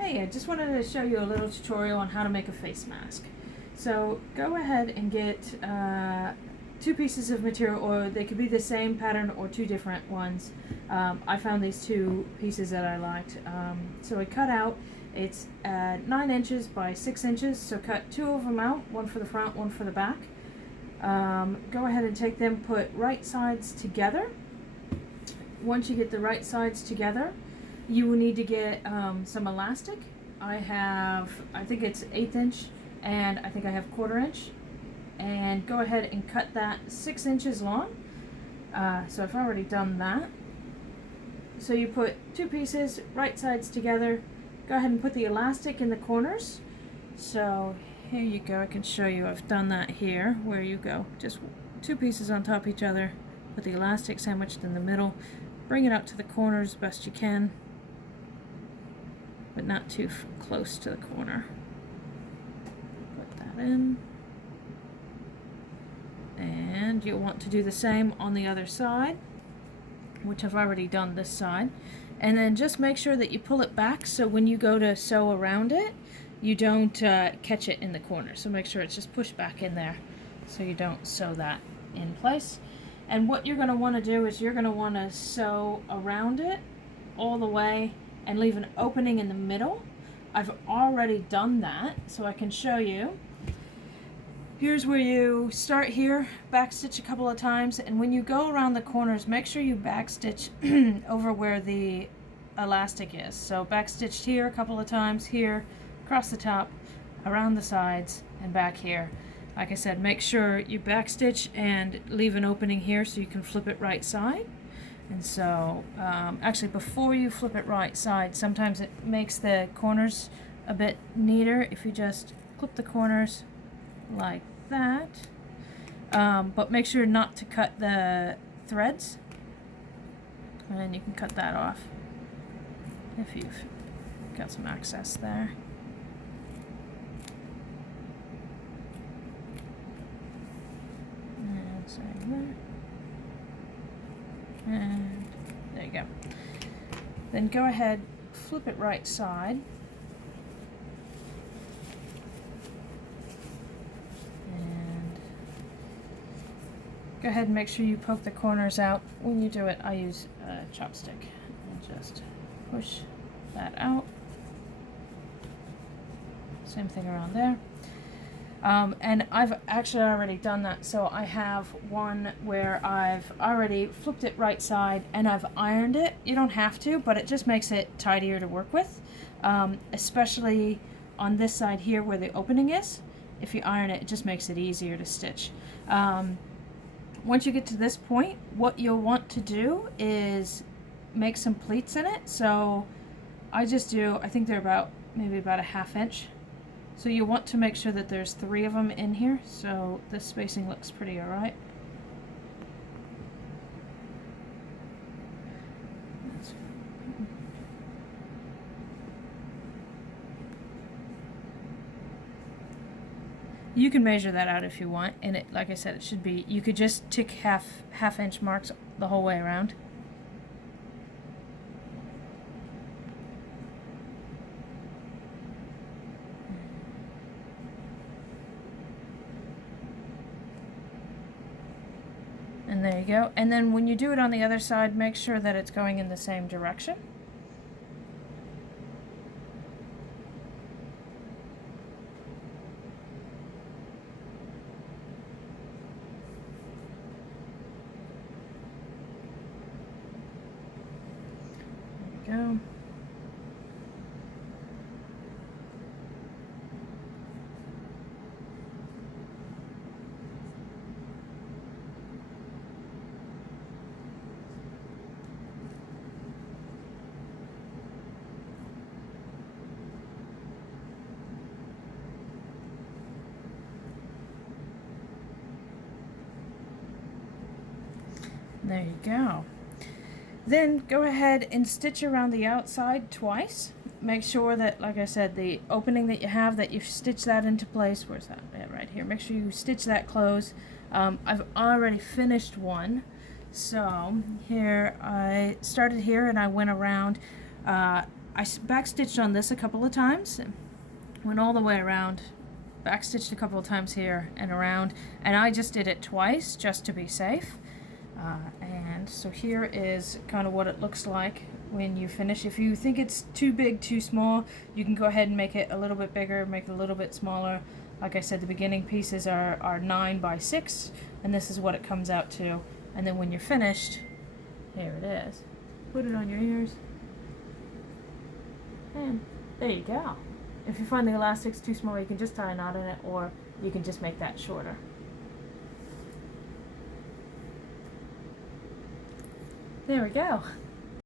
Hey, I just wanted to show you a little tutorial on how to make a face mask. So go ahead and get two pieces of material, or they could be the same pattern or two different ones. I found these two pieces that I liked. So I cut out, it's 9 inches by 6 inches, so cut two of them out, one for the front, one for the back. Go ahead and take them, put right sides together. Once you get the right sides together, you will need to get some elastic. I think it's 1/8 inch, and I think I have 1/4 inch. And go ahead and cut that 6 inches long. So I've already done that. So you put two pieces, right sides together. Go ahead and put the elastic in the corners. So here you go, I can show you. I've done that here, where you go. Just two pieces on top of each other, put the elastic sandwiched in the middle. Bring it out to the corners best you can, but not too close to the corner. Put that in. And you'll want to do the same on the other side, which I've already done this side. And then just make sure that you pull it back so when you go to sew around it, you don't catch it in the corner. So make sure it's just pushed back in there so you don't sew that in place. And what you're going to want to do is you're going to want to sew around it all the way and leave an opening in the middle. I've already done that, so I can show you. Here's where you start here, backstitch a couple of times, and when you go around the corners, make sure you backstitch over where the elastic is. So backstitched here a couple of times, here, across the top, around the sides, and back here. Like I said, make sure you backstitch and leave an opening here so you can flip it right side. And so, actually before you flip it right side, sometimes it makes the corners a bit neater if you just clip the corners like that. But make sure not to cut the threads. And you can cut that off if you've got some excess there. There. And there you go. Then go ahead, flip it right side. And go ahead and make sure you poke the corners out. When you do it, I use a chopstick. And just push that out. Same thing around there. And I've actually already done that, so I have one where I've already flipped it right side and I've ironed it. You don't have to, but it just makes it tidier to work with, especially on this side here where the opening is. If you iron it, it just makes it easier to stitch. Once you get to this point, what you'll want to do is make some pleats in it. So I think they're maybe about a 1/2 inch. So you want to make sure that there's 3 of them in here, so this spacing looks pretty alright. You can measure that out if you want, and it, like I said, it should be, you could just tick half inch marks the whole way around. And there you go. And then when you do it on the other side, make sure that it's going in the same direction. There you go. There you go. Then go ahead and stitch around the outside twice. Make sure that, like I said, the opening that you have, that you stitch that into place. Where's that? Yeah, right here. Make sure you stitch that close. I've already finished one. So here, I started here and I went around I backstitched on this a couple of times, went all the way around, backstitched a couple of times here and around, and I just did it twice just to be safe. And so here is kind of what it looks like when you finish. If you think it's too big, too small, you can go ahead and make it a little bit bigger, make it a little bit smaller. Like I said, the beginning pieces are 9 by 6, and this is what it comes out to. And then when you're finished, here it is. Put it on your ears. And there you go. If you find the elastic's too small, you can just tie a knot in it, or you can just make that shorter. There we go.